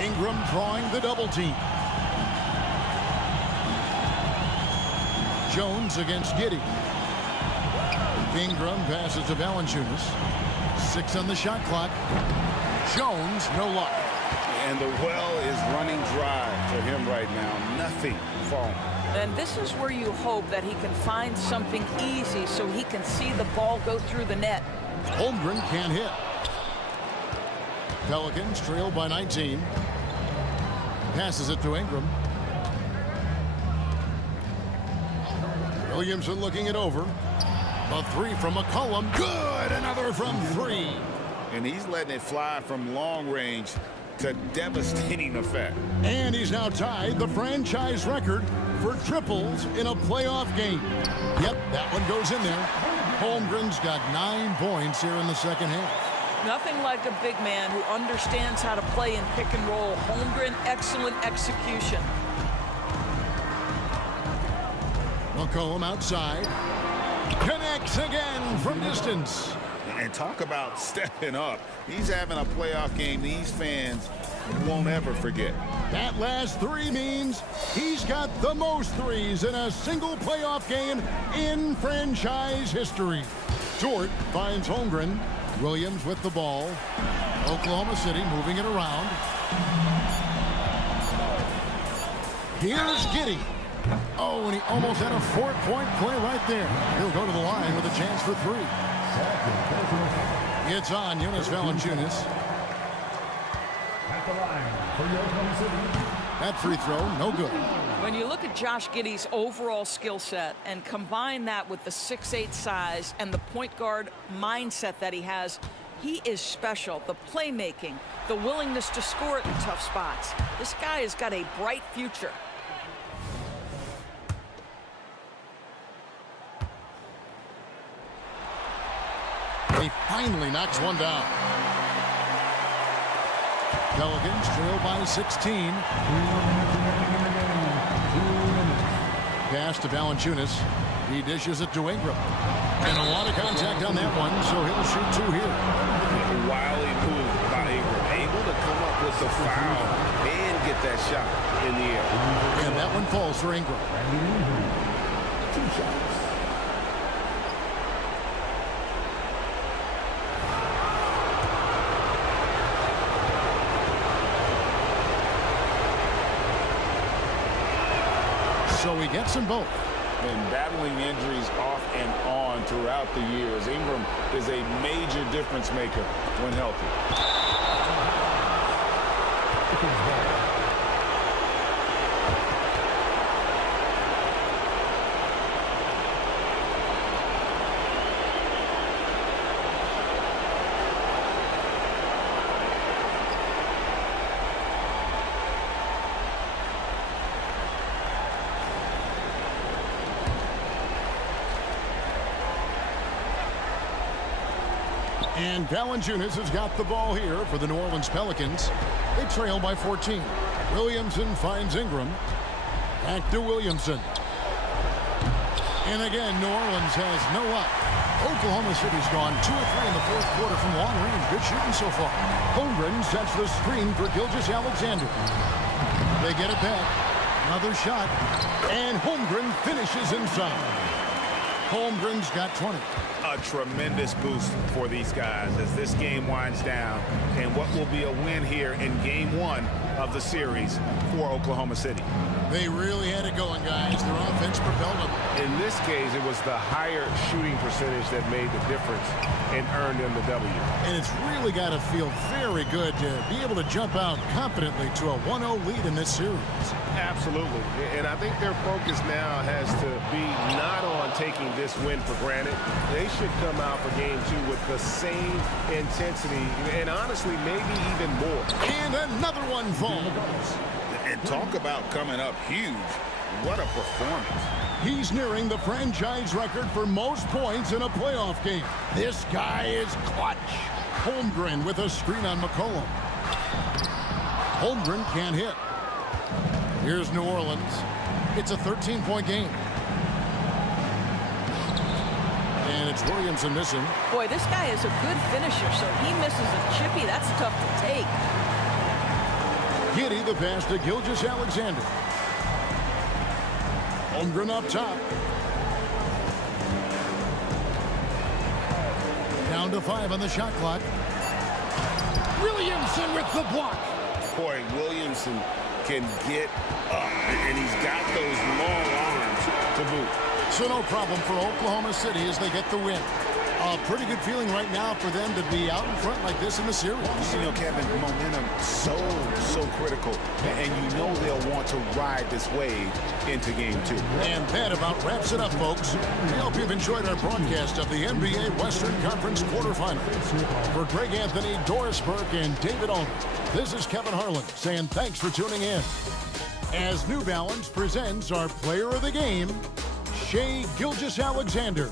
Ingram drawing the double team. Jones against Giddey. Ingram passes to Valanciunas. 6 on the shot clock. Jones, no luck. And the well is running dry for him right now. Nothing falling. And this is where you hope that he can find something easy so he can see the ball go through the net. Holmgren can't hit. Pelicans trail by 19. Passes it to Ingram. Williamson looking it over. A 3 from McCollum. Good! Another from 3. And he's letting it fly from long range to devastating effect. And he's now tied the franchise record for triples in a playoff game. Yep, that one goes in there. Holmgren's got 9 points here in the second half. Nothing like a big man who understands how to play in pick and roll. Holmgren, excellent execution. McCollum outside. Connects again from distance. And talk about stepping up. He's having a playoff game these fans won't ever forget. That last 3 means he's got the most threes in a single playoff game in franchise history. Dort finds Holmgren. Williams with the ball. Oklahoma City moving it around. Here's Giddey. Oh, and he almost had a 4-point play right there. He'll go to the line with a chance for 3. It's on Jonas Valanciunas. At the line for Oklahoma City. That free throw, no good. When you look at Josh Giddey's overall skill set and combine that with the 6'8" size and the point guard mindset that he has, he is special. The playmaking, the willingness to score in tough spots. This guy has got a bright future. He finally knocks one down. Pelicans trail by 16. Pass to Valanciunas. He dishes it to Ingram. And a lot of contact on that one, so he'll shoot 2 here. Wily move by Ingram. Able to come up with the foul and get that shot in the air. And that one falls for Ingram. 2 shots. So he gets them both. Been battling injuries off and on throughout the years. Ingram is a major difference maker when healthy. And Valanciunas has got the ball here for the New Orleans Pelicans. They trail by 14. Williamson finds Ingram. Back to Williamson. And again, New Orleans has no luck. Oklahoma City's gone 2 of 3 in the fourth quarter from long range. Good shooting so far. Holmgren sets the screen for Gilgeous-Alexander. They get it back. Another shot. And Holmgren finishes inside. Holmgren's got 20. A tremendous boost for these guys as this game winds down, and what will be a win here in game 1 of the series for Oklahoma City. They really had it going, guys. Their offense propelled them. In this case, it was the higher shooting percentage that made the difference and earned them the W. And it's really got to feel very good to be able to jump out confidently to a 1-0 lead in this series. Absolutely. And I think their focus now has to be not on taking this win for granted. They should come out for game 2 with the same intensity and honestly maybe even more. And another one falls. And talk about coming up huge. What a performance. He's nearing the franchise record for most points in a playoff game. This guy is clutch. Holmgren with a screen on McCollum. Holmgren can't hit. Here's New Orleans. It's a 13-point game. And it's Williamson missing. Boy, this guy is a good finisher, so he misses a chippy. That's tough to take. Giddy the pass to Gilgeous-Alexander. Holmgren up top. Down to 5 on the shot clock. Williamson with the block. Boy, Williamson can get up, and he's got those long arms to boot. So no problem for Oklahoma City as they get the win. A pretty good feeling right now for them to be out in front like this in the series. You know, Kevin, momentum so critical, and you know they'll want to ride this wave into game 2. And that about wraps it up, folks. We hope you've enjoyed our broadcast of the NBA Western Conference quarterfinals. For Greg Anthony, Doris Burke, and David Alden, this is Kevin Harlan saying thanks for tuning in. As New Balance presents our player of the game, Shai Gilgeous-Alexander.